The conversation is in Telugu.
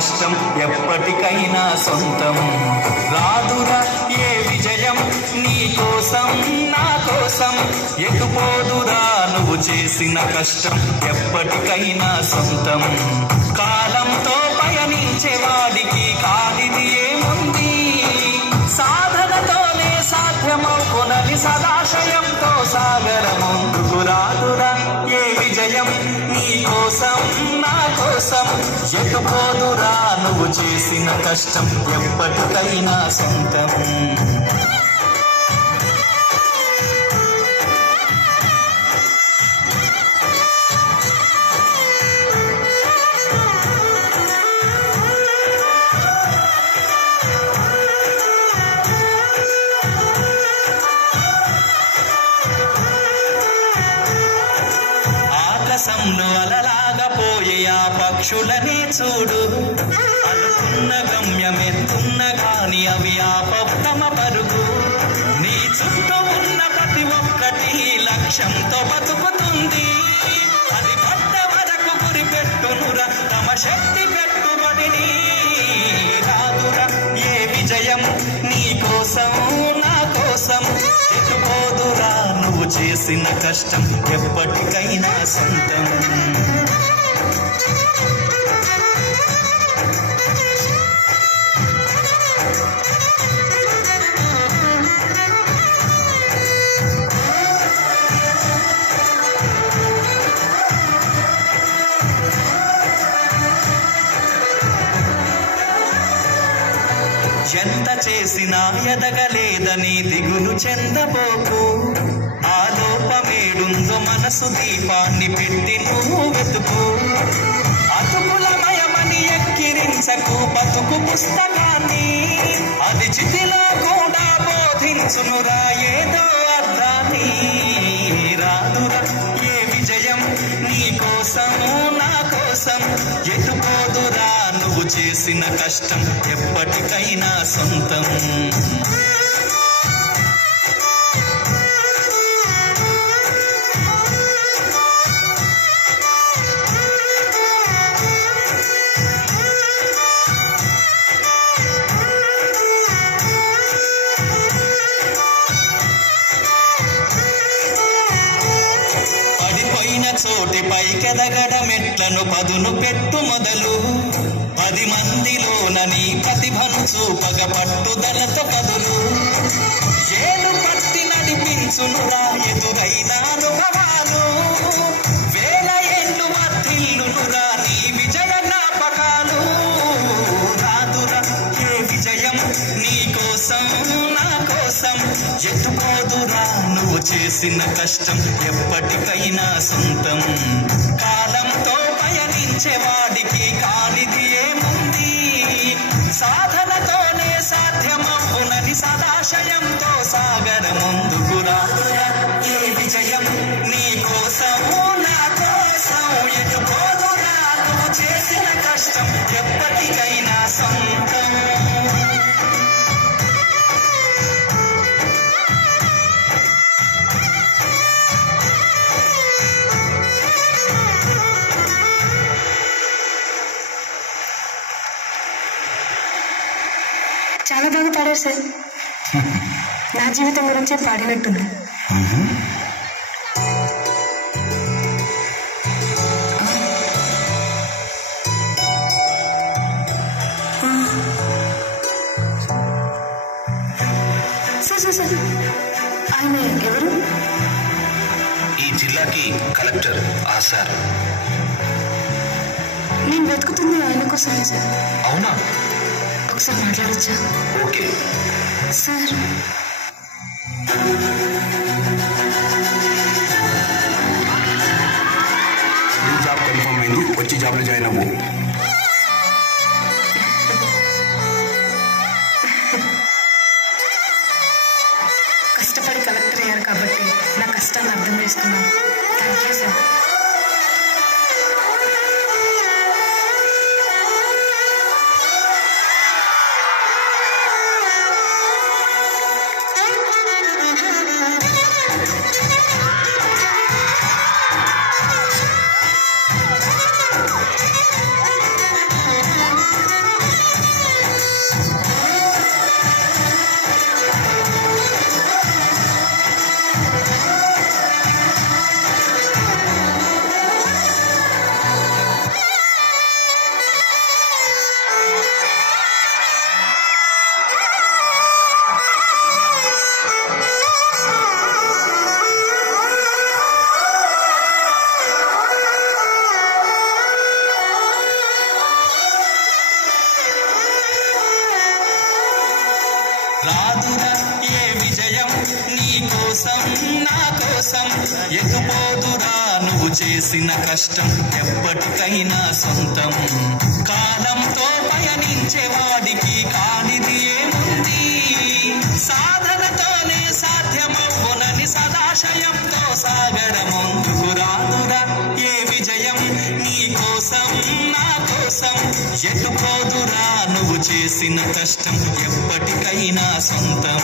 కష్టం ఎప్పటికైనా సొంతం. రాదురా ఏ విజయం నీ కోసం నా కోసం, ఎటుపోదురా నువ్వు చేసిన కష్టం ఎప్పటికైనా సొంతం. కాలంతో పయనించే వాడికి కానిది ఏముంది, సాధనతోనే సాధ్యమవునని సదాశయంతో సాగర ముందుకు రాదురా ఏ విజయం నీ కోసం నా కోసం, ఎటుపోదురా నువ్వు చేసిన కష్టం ఎప్పటికైనా సొంతం. ఆకాశంలో అలలాగా పోయే ఆ పక్షులనే చూడు, అనుకున్న గమ్యమెత్తున్న గాని అవి ఆపత్తమ పరుగు. నీ చుట్టూ ఉన్న ప్రతి ఒక్కటి లక్ష్యంతో బతుకుతుంది, అది పట్ట వరకు గురి పెట్టునురా తమ శక్తి పెట్టుబడిని. రాదురా ఏ విజయం నీ కోసం నా కోసం, ఎటుపోదురా నువ్వు చేసిన కష్టం ఎప్పటికైనా సొంతం. ఎంత చేసినా ఎదగలేదని దిగులు చెందబోకు, ఆ లోపమేడుందో మనసు దీపాన్ని పెట్టి నువ్వు వెతుకు. అతుకులమయమని ఎక్కిరించకు బతుకు పుస్తకాన్ని, అది చితిలో కూడా బోధించునురా ఏదో అర్థాన్ని. రాదురా ఏ విజయం నీ కోసం నా కోసం, ఎటుపోదురా నువ్వు చేసిన కష్టం ఎప్పటికైనా సొంతం. పడిపోయిన చోటి పైకెదగడమెట్లను పదును పెట్టు మొదలు, 10 మందిలోన నీ ప్రతిభను చూపగ పట్టుదలతో కదులు. ఏలు పట్టి నడిపించునురా ఎదురైన అనుభవాలు, వేల ఏళ్ళు వర్ధిల్లునురా నీ విజయ జ్ఞాపకాలు. రాదురా ఏ విజయం నీ కోసం నా కోసం, ఎటుపోదురా నువ్వు చేసిన కష్టం ఎప్పటికైనా సొంతం. కాలంతో పయనించే వాడికి కానిది ఏముంది, సాధనతోనే సాధ్యమవునని సదాశయంతో సాగర ముందుకు రాదురా ఏ విజయం నీ కోసము నా కోసం, ఎటుపోదురా నువ్వు చేసిన కష్టం ఎప్పటికైనా సొంతం. చాలా బాగా పాడారు సార్, నా జీవితం గురించే పాడినట్టున్నా. సార్ సార్ ఆయన ఎవరు? ఈ జిల్లాకి కలెక్టర్ ఆ సార్. నేను వెతుకుతుంది ఆయన కోసమే సార్. అవునా? ఒకసారి మాట్లాడచ్చా? Okay sir. జాబ్ కన్ఫర్మ్ అయింది, వచ్చి జాబ్లో జాయిన్ అవ్వు. కష్టపడి కలెక్టర్ అయ్యారు కాబట్టి నా కష్టాన్ని అర్థం చేసుకున్నాను. Thank you sir. కోసం నా కోసం ఎటుపోదురా నువ్వు చేసిన కష్టం ఎప్పటికైనా సొంతం కాలంతో పయనించే వాడికి కానిది ఏముంది సాధనతోనే సాధ్యమవునని సదాశయంతో సాగర ముందుకు రాదురా ఏ విజయం నీ కోసం నా కోసం ఎటుపోదురా నువ్వు చేసిన కష్టం ఎప్పటికైనా సొంతం